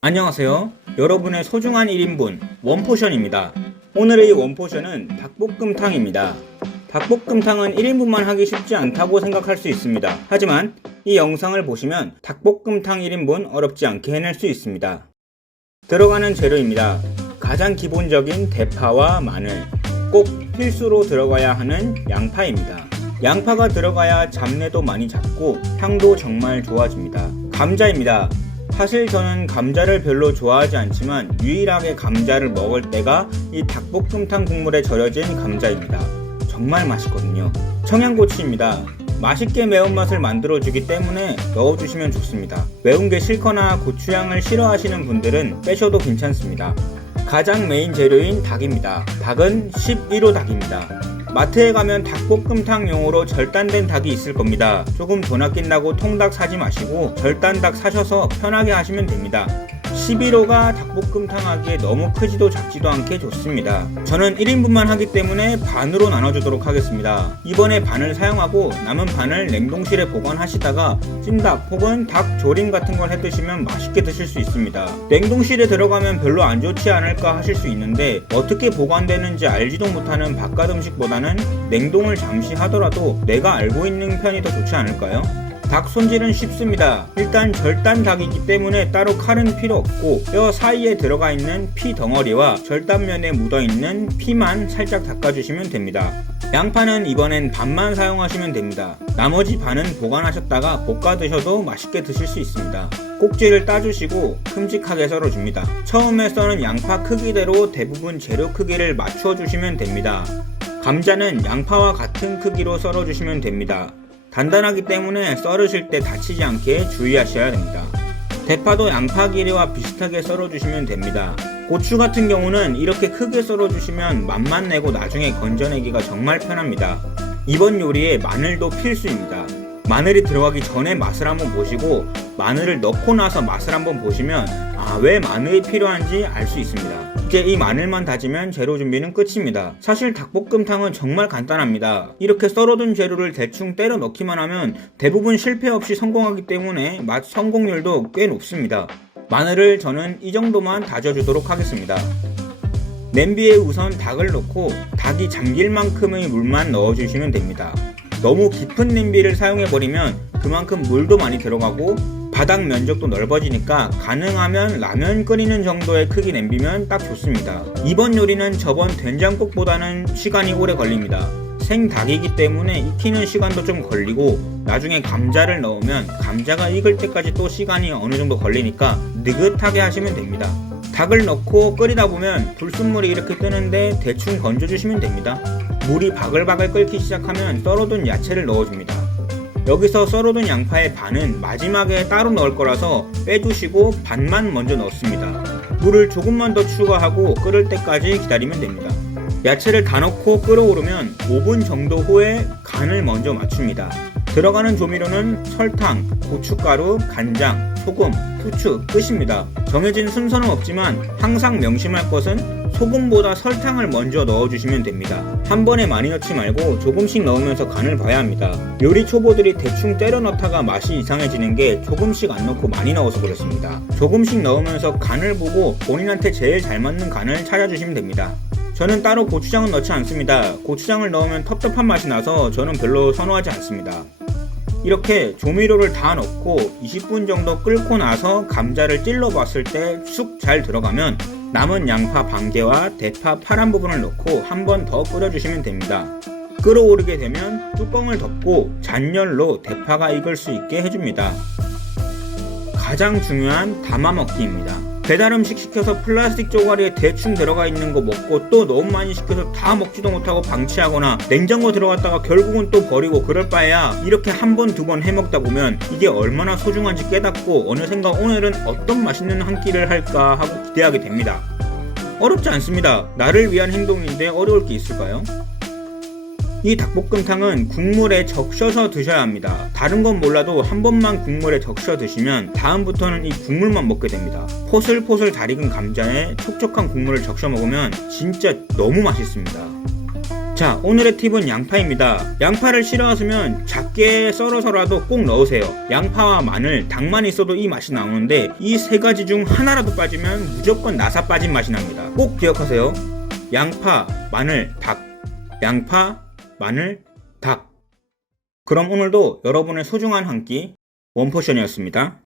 안녕하세요. 여러분의 소중한 1인분 원포션입니다. 오늘의 원포션은 닭볶음탕입니다. 닭볶음탕은 1인분만 하기 쉽지 않다고 생각할 수 있습니다. 하지만 이 영상을 보시면 닭볶음탕 1인분 어렵지 않게 해낼 수 있습니다. 들어가는 재료입니다. 가장 기본적인 대파와 마늘, 꼭 필수로 들어가야 하는 양파입니다. 양파가 들어가야 잡내도 많이 잡고 향도 정말 좋아집니다. 감자입니다. 사실 저는 감자를 별로 좋아하지 않지만 유일하게 감자를 먹을 때가 이 닭볶음탕 국물에 절여진 감자입니다. 정말 맛있거든요. 청양고추입니다. 맛있게 매운맛을 만들어주기 때문에 넣어주시면 좋습니다. 매운 게 싫거나 고추향을 싫어하시는 분들은 빼셔도 괜찮습니다. 가장 메인 재료인 닭입니다. 닭은 11호 닭입니다. 마트에 가면 닭볶음탕용으로 절단된 닭이 있을 겁니다. 조금 돈 아낀다고 통닭 사지 마시고 절단닭 사셔서 편하게 하시면 됩니다. 11호가 닭볶음탕 하기에 너무 크지도 작지도 않게 좋습니다. 저는 1인분만 하기 때문에 반으로 나눠주도록 하겠습니다. 이번에 반을 사용하고 남은 반을 냉동실에 보관하시다가 찜닭 혹은 닭 조림 같은 걸 해드시면 맛있게 드실 수 있습니다. 냉동실에 들어가면 별로 안 좋지 않을까 하실 수 있는데 어떻게 보관되는지 알지도 못하는 바깥 음식보다는 냉동을 잠시 하더라도 내가 알고 있는 편이 더 좋지 않을까요? 닭 손질은 쉽습니다. 일단 절단 닭이기 때문에 따로 칼은 필요 없고 뼈 사이에 들어가 있는 피 덩어리와 절단면에 묻어있는 피만 살짝 닦아주시면 됩니다. 양파는 이번엔 반만 사용하시면 됩니다. 나머지 반은 보관하셨다가 볶아 드셔도 맛있게 드실 수 있습니다. 꼭지를 따주시고 큼직하게 썰어줍니다. 처음에 써는 양파 크기대로 대부분 재료 크기를 맞춰 주시면 됩니다. 감자는 양파와 같은 크기로 썰어주시면 됩니다. 단단하기 때문에 썰으실 때 다치지 않게 주의하셔야 됩니다. 대파도 양파 길이와 비슷하게 썰어주시면 됩니다. 고추 같은 경우는 이렇게 크게 썰어주시면 맛만 내고 나중에 건져내기가 정말 편합니다. 이번 요리에 마늘도 필수입니다. 마늘이 들어가기 전에 맛을 한번 보시고 마늘을 넣고 나서 맛을 한번 보시면 왜 마늘이 필요한지 알 수 있습니다. 이제 이 마늘만 다지면 재료 준비는 끝입니다. 사실 닭볶음탕은 정말 간단합니다. 이렇게 썰어둔 재료를 대충 때려 넣기만 하면 대부분 실패 없이 성공하기 때문에 맛 성공률도 꽤 높습니다. 마늘을 저는 이 정도만 다져주도록 하겠습니다. 냄비에 우선 닭을 넣고 닭이 잠길 만큼의 물만 넣어주시면 됩니다. 너무 깊은 냄비를 사용해버리면 그만큼 물도 많이 들어가고 바닥 면적도 넓어지니까 가능하면 라면 끓이는 정도의 크기 냄비면 딱 좋습니다. 이번 요리는 저번 된장국보다는 시간이 오래 걸립니다. 생닭이기 때문에 익히는 시간도 좀 걸리고 나중에 감자를 넣으면 감자가 익을 때까지 또 시간이 어느 정도 걸리니까 느긋하게 하시면 됩니다. 닭을 넣고 끓이다 보면 불순물이 이렇게 뜨는데 대충 건져주시면 됩니다. 물이 바글바글 끓기 시작하면 썰어둔 야채를 넣어줍니다. 여기서 썰어둔 양파의 반은 마지막에 따로 넣을 거라서 빼주시고 반만 먼저 넣습니다. 물을 조금만 더 추가하고 끓을 때까지 기다리면 됩니다. 야채를 다 넣고 끓어오르면 5분 정도 후에 간을 먼저 맞춥니다. 들어가는 조미료는 설탕, 고춧가루, 간장, 소금, 후추 끝입니다. 정해진 순서는 없지만 항상 명심할 것은 소금보다 설탕을 먼저 넣어주시면 됩니다. 한 번에 많이 넣지 말고 조금씩 넣으면서 간을 봐야 합니다. 요리 초보들이 대충 때려 넣다가 맛이 이상해지는 게 조금씩 안 넣고 많이 넣어서 그렇습니다. 조금씩 넣으면서 간을 보고 본인한테 제일 잘 맞는 간을 찾아주시면 됩니다. 저는 따로 고추장은 넣지 않습니다. 고추장을 넣으면 텁텁한 맛이 나서 저는 별로 선호하지 않습니다. 이렇게 조미료를 다 넣고 20분 정도 끓고 나서 감자를 찔러 봤을 때 쑥 잘 들어가면 남은 양파 반개와 대파 파란 부분을 넣고 한 번 더 끓여주시면 됩니다. 끓어오르게 되면 뚜껑을 덮고 잔열로 대파가 익을 수 있게 해줍니다. 가장 중요한 담아먹기입니다. 배달음식 시켜서 플라스틱 쪼가리에 대충 들어가 있는 거 먹고 또 너무 많이 시켜서 다 먹지도 못하고 방치하거나 냉장고 들어갔다가 결국은 또 버리고 그럴 바에야 이렇게 한 번, 두 번 해먹다 보면 이게 얼마나 소중한지 깨닫고 어느샌가 오늘은 어떤 맛있는 한 끼를 할까 하고 기대하게 됩니다. 어렵지 않습니다. 나를 위한 행동인데 어려울 게 있을까요? 이 닭볶음탕은 국물에 적셔서 드셔야 합니다. 다른 건 몰라도 한 번만 국물에 적셔 드시면 다음부터는 이 국물만 먹게 됩니다. 포슬포슬 잘 익은 감자에 촉촉한 국물을 적셔 먹으면 진짜 너무 맛있습니다. 자, 오늘의 팁은 양파입니다. 양파를 싫어하시면 작게 썰어서라도 꼭 넣으세요. 양파와 마늘, 닭만 있어도 이 맛이 나오는데 이 세 가지 중 하나라도 빠지면 무조건 나사 빠진 맛이 납니다. 꼭 기억하세요. 양파, 마늘, 닭. 양파, 마늘, 닭. 그럼 오늘도 여러분의 소중한 한 끼 원포션이었습니다.